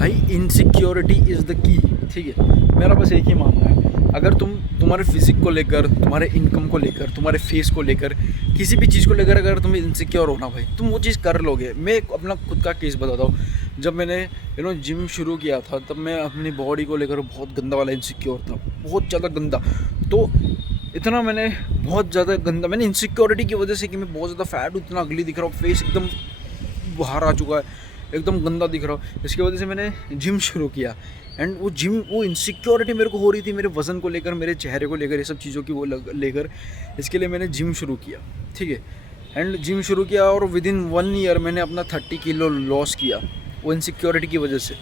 भाई insecurity is the key. ठीक है, मेरा बस एक ही मानना है, अगर तुम्हारे फिजिक को लेकर, तुम्हारे इनकम को लेकर, तुम्हारे फेस को लेकर, किसी भी चीज़ को लेकर अगर तुम इनसिक्योर हो ना भाई, तुम वो चीज़ कर लोगे। मैं एक अपना खुद का केस बताता हूँ। जब मैंने जिम शुरू किया था, तब मैं अपनी बॉडी को लेकर बहुत गंदा वाला इनसिक्योर था, बहुत ज़्यादा गंदा। तो इतना मैंने बहुत ज़्यादा गंदा, मैंने इनसिक्योरिटी की वजह से कि मैं बहुत ज़्यादा फैट हूँ, इतना अगली दिख रहा हूँ, फेस एकदम बाहर आ चुका है, एकदम गंदा दिख रहा हूँ, इसकी वजह से मैंने जिम शुरू किया। एंड वो इनसिक्योरिटी मेरे को हो रही थी, मेरे वज़न को लेकर, मेरे चेहरे को लेकर, ये सब चीज़ों की वो लेकर, इसके लिए मैंने जिम शुरू किया। ठीक है, एंड जिम शुरू किया और विद इन 1 ईयर मैंने अपना 30 किलो लॉस किया, वो इनसिक्योरिटी की वजह से।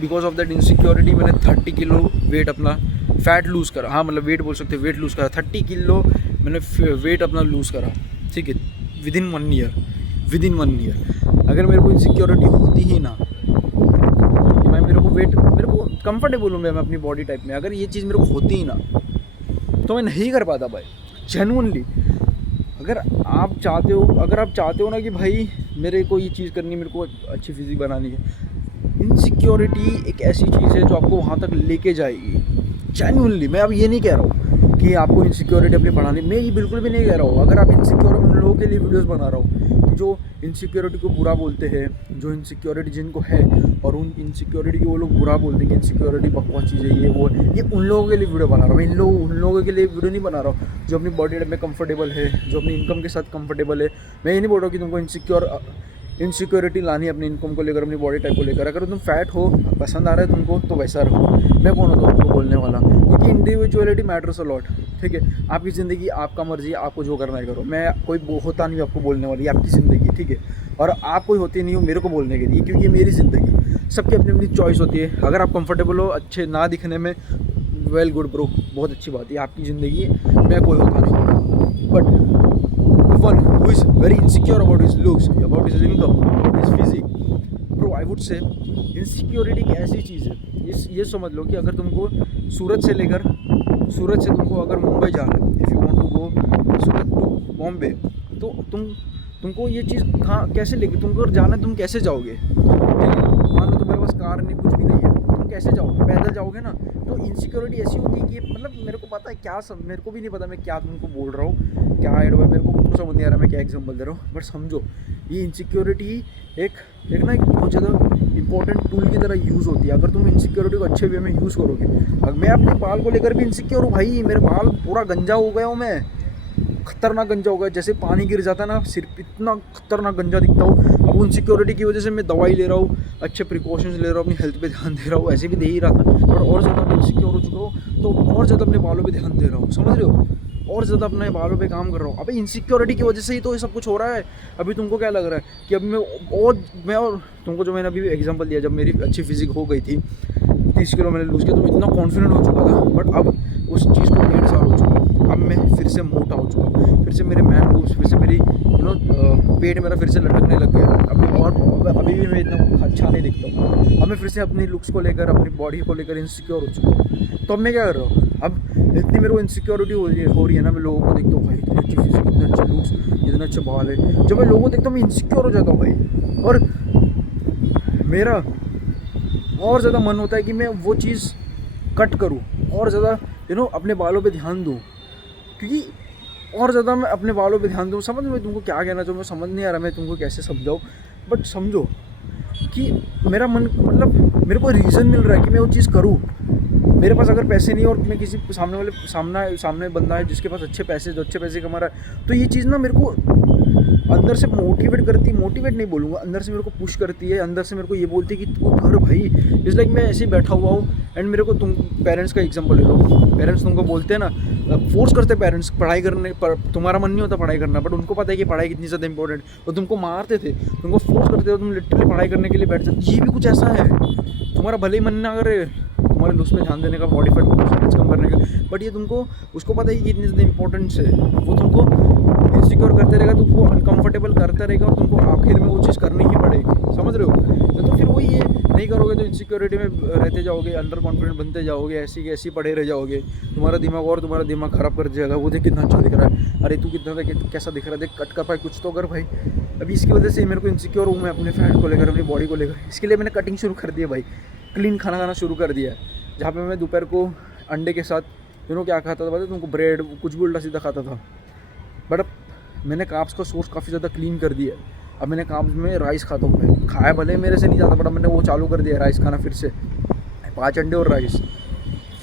बिकॉज ऑफ दैट इनसिक्योरिटी मैंने 30 किलो वेट अपना फैट लूज़ करा। हाँ, मतलब वेट बोल सकते, वेट लूज़ करा, 30 किलो मैंने वेट अपना लूज़ करा। ठीक है, विद इन 1 ईयर। अगर मेरे को इनसिक्योरिटी होती ही ना कि मेरे को कंफर्टेबल हूँ मैं अपनी बॉडी टाइप में, अगर ये चीज़ मेरे को होती ही ना तो मैं नहीं कर पाता भाई, जेन्युइनली। अगर आप चाहते हो ना कि भाई मेरे को ये चीज़ करनी, मेरे को अच्छी फिजिक बनानी है, इनसिक्योरिटी एक ऐसी चीज़ है जो आपको वहाँ तक लेके जाएगी। जेन्युइनली मैं अब ये नहीं कह रहा हूँ कि आपको इनसिक्योरिटी अपनी बढ़ानी, मैं ये बिल्कुल भी नहीं कह रहा हूँ। अगर आप इनसिक्योर, उन लोगों के लिए वीडियोस बना रहा हूँ जो इनसिक्योरिटी को बुरा बोलते हैं, जो इनसिक्योरिटी जिनको है और उन इनसिक्योरिटी को वो लोग बुरा बोलते हैं कि इनसिक्योरिटी बकवास चीज़ है, ये उन लोगों के लिए वीडियो बना रहा हूँ। उन लोगों के लिए वीडियो नहीं बना रहा हूँ जो अपनी बॉडी टाइप में कंफर्टेबल है, जो अपनी इनकम के साथ कंफर्टेबल है। मैं ये नहीं बोल रहा हूँ कि तुमको इनसिक्योरिटी लानी है अपनी इनकम को लेकर, अपनी बॉडी टाइप को लेकर। अगर तुम फैट हो, पसंद आ रहा है तुमको, तो वैसा रहो। मैं कौन होता हूँ तुमको बोलने वाला, क्योंकि इंडिविजुअलिटी मैटर्स अ लॉट। ठीक है, आपकी ज़िंदगी, आपका मर्जी, आपको जो करना है करो। मैं कोई होता नहीं आपको बोलने वाली, आपकी ज़िंदगी। ठीक है, और आप कोई होते नहीं हो मेरे को बोलने के लिए, क्योंकि ये मेरी ज़िंदगी। सबकी अपनी अपनी चॉइस होती है। अगर आप कंफर्टेबल हो अच्छे ना दिखने में, वेल गुड ब्रो, बहुत अच्छी बात है, आपकी ज़िंदगी है, मैं कोई होता नहीं। But one who is very insecure about his looks, about his income, about his physique, bro, I would say insecurity एक ऐसी चीज़ है, ये समझ लो कि अगर तुमको सूरत से तुमको अगर मुंबई जाना है, if you want to go Surat to Bombay, तो तुमको ये चीज़ कहाँ कैसे लेके तुमको जाना है, तुम कैसे जाओगे? ठीक है, मान लो तुम्हारे पास कार नहीं, कुछ भी नहीं है, तुम कैसे जाओगे? पैदल जाओगे ना। तो इनसिक्योरिटी ऐसी होती है कि मतलब मेरे को पता है क्या मेरे को भी नहीं पता मैं क्या तुमको बोल रहा हूँ, क्या ऐड हुआ, मेरे को खुद को समझ नहीं आ रहा मैं क्या एग्जांपल दे रहा हूँ। बट समझो, ये इनसिक्योरिटी एक बहुत ज़्यादा इंपॉर्टेंट टूल की तरह यूज़ होती है, अगर तुम इनसिक्योरिटी को अच्छे वे में यूज़ करोगे। अब मैं अपने बाल को लेकर भी इनसिक्योर हूँ भाई, मेरे बाल पूरा गंजा हो गया हूँ मैं, खतरनाक गंजा हो गया, जैसे पानी गिर जाता है ना, सिर्फ इतना खतरनाक गंजा दिखता हूँ। अब इनसिक्योरिटी की वजह से मैं दवाई ले रहा हूँ, अच्छे प्रिकॉशंस ले रहा हूँ, अपनी हेल्थ पे ध्यान दे रहा हूँ, ऐसे भी दे ही रहा था, और ज़्यादा इनसिक्योर हो चुका हूँ, तो और ज़्यादा अपने बालों पे ध्यान दे रहा हूँ, समझ रहे हो, और ज़्यादा अपने बालों पे काम कर रहा हूँ। अबे इनसिक्योरिटी की वजह से ही तो ये सब कुछ हो रहा है। अभी तुमको क्या लग रहा है कि अभी मैं तुमको जो मैंने अभी एग्जांपल दिया, जब मेरी अच्छी फिजिक हो गई थी, 30 किलो मैंने लूज़ किया, तो मैं इतना कॉन्फिडेंट हो चुका था। बट अब उस चीज़ को 1.5 साल हो चुका, अब मैं फिर से मोटा हो चुका हूँ, फिर से मेरे मैन बूब्स, फिर से मेरी पेट मेरा फिर से लटकने लग गया अभी भी मैं इतना अच्छा नहीं दिखता हूँ। अब मैं फिर से अपनी लुक्स को लेकर, अपनी बॉडी को लेकर इनसिक्योर हो चुका हूँ। तो अब मैं क्या कर रहा हूँ, अब इतनी मेरे को इनसिक्योरिटी हो रही है ना, मैं लोगों को देखता हूँ भाई इतनी अच्छी फिजिक, इतने अच्छे लुक्स, इतने अच्छे बाल है, जब मैं लोगों को देखता हूँ मैं इनसिक्योर हो जाता हूँ भाई, और मेरा और ज़्यादा मन होता है कि मैं वो चीज़ कट करूँ, और ज़्यादा अपने बालों पे ध्यान दूँ, क्योंकि और ज़्यादा मैं अपने बालों पे ध्यान दूँ। समझ में तुमको क्या कहना चाहूँ, मैं समझ नहीं आ रहा मैं तुमको कैसे समझाऊँ, बट समझो कि मेरा मन, मतलब मेरे को रीज़न मिल रहा है कि मैं वो चीज़ करूँ। मेरे पास अगर पैसे नहीं और मैं किसी सामने बंदा है जिसके पास अच्छे पैसे कमा रहा है, तो ये चीज़ ना मेरे को अंदर से मोटिवेट नहीं बोलूँगा, अंदर से मेरे को पुश करती है, अंदर से मेरे को ये बोलती है कि तू कर भाई। इट्स लाइक मैं ऐसे ही बैठा हुआ हूँ, एंड मेरे को, तुम पेरेंट्स का एग्जांपल ले लो, पेरेंट्स तुमको बोलते हैं ना, फोर्स करते पेरेंट्स पढ़ाई करने पर, तुम्हारा मन नहीं होता पढ़ाई करना, बट उनको पता है कि पढ़ाई कितनी ज़्यादा इंपॉर्टेंट, और तुमको मारते थे, तुमको फोर्स करते थे, तुम लिटरली पढ़ाई करने के लिए बैठ जाते। ये भी कुछ ऐसा है, तुम्हारा भले ही मन ना करे तुम्हारे लुक्स पे ध्यान देने का, बॉडी फैट परसेंटेज कम करने का, बट ये तुमको उसको पता है कि इतनी ज़्यादा इंपॉर्टेंस है, वो तुमको इनसिक्योर करते रहेगा, तुमको अनकंफर्टेबल करता रहेगा, और तुमको आखिर में वो चीज़ करनी ही पड़ेगी, समझ रहे हो? तो फिर वही है, नहीं करोगे तो इनसिक्योरिटी में रहते जाओगे, अंडर कॉन्फिडेंट बनते जाओगे, ऐसी पड़े रह जाओगे, तुम्हारा दिमाग ख़राब कर जाएगा। वो देख कितना अच्छा दिख रहा है, अरे तू कितना कैसा दिख रहा है, देख कट कर पाए कुछ तो कर भाई। अभी इसकी वजह से मेरे को इनसिक्योर हूँ मैं अपने फैट को लेकर, अपनी बॉडी को लेकर। इसके लिए मैंने कटिंग शुरू कर दी है भाई, क्लीन खाना खाना शुरू कर दिया है। जहाँ पे मैं दोपहर को अंडे के साथ क्या खाता था पता है तुमको, ब्रेड कुछ भी उल्टा सीधा खाता था। बट अब मैंने कार्ब्स का सोर्स काफ़ी ज़्यादा क्लीन कर दिया है। अब मैंने कार्ब्स में राइस खाता हूँ मैं, खाया भले मेरे से नहीं जाता, बट अब मैंने वो चालू कर दिया राइस खाना फिर से, 5 अंडे और राइस,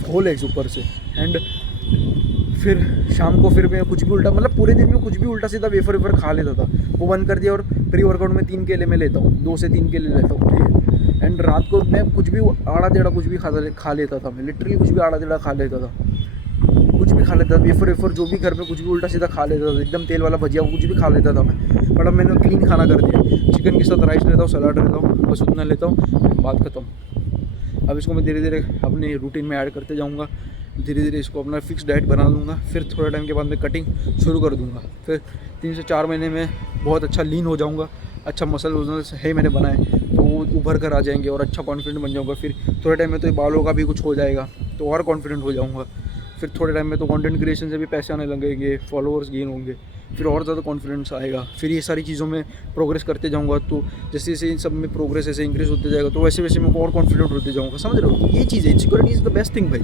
होल एग्स ऊपर से। एंड फिर शाम को फिर मैं कुछ भी उल्टा, मतलब पूरे दिन में कुछ भी उल्टा सीधा वेफर वेफर खा लेता था, वो बंद कर दिया। और प्री वर्कआउट में 3 केले में लेता हूँ, 2 से 3 केले लेता हूँ, ठीक है। एंड रात को मैं कुछ भी आड़ा टेढ़ा कुछ भी खा लेता था मैं, लिटरली कुछ भी आड़ा टेढ़ा खा लेता था, कुछ भी खा लेता था, वेफर वेफर जो भी घर में कुछ भी उल्टा सीधा खा लेता था, एकदम तेल वाला भजिया कुछ भी खा लेता था मैं। बट अब मैंने क्लीन खाना कर दिया, चिकन के साथ राइस लेता हूँ, सलाद लेता हूँ, बस उतना लेता हूँ, बात खत्म। अब इसको मैं धीरे धीरे अपने रूटीन में ऐड करते जाऊँगा, धीरे धीरे इसको अपना फिक्स डाइट बना दूँगा। फिर थोड़े टाइम के बाद मैं कटिंग शुरू कर दूँगा। फिर 3 से 4 महीने में बहुत अच्छा लीन हो जाऊँगा, अच्छा मसल वजन है मैंने बनाए तो वो उभर कर आ जाएंगे और अच्छा कॉन्फिडेंट बन जाऊँगा। फिर थोड़े टाइम में तो बालों का भी कुछ हो जाएगा तो और कॉन्फिडेंट हो जाऊँगा। फिर थोड़े टाइम में तो कंटेंट क्रिएशन से भी पैसे आने लगेंगे, फॉलोअर्स गेन होंगे, फिर और ज़्यादा कॉन्फिडेंस आएगा। फिर ये सारी चीज़ों में प्रोग्रेस करते जाऊँगा, तो जैसे जैसे इन सब में प्रोग्रेस ऐसे इंक्रीज होते जाएगा तो वैसे वैसे मैं और कॉन्फिडेंट होते जाऊँगा, समझ रहे हो। ये चीज़ है, insecurity is the best thing भाई।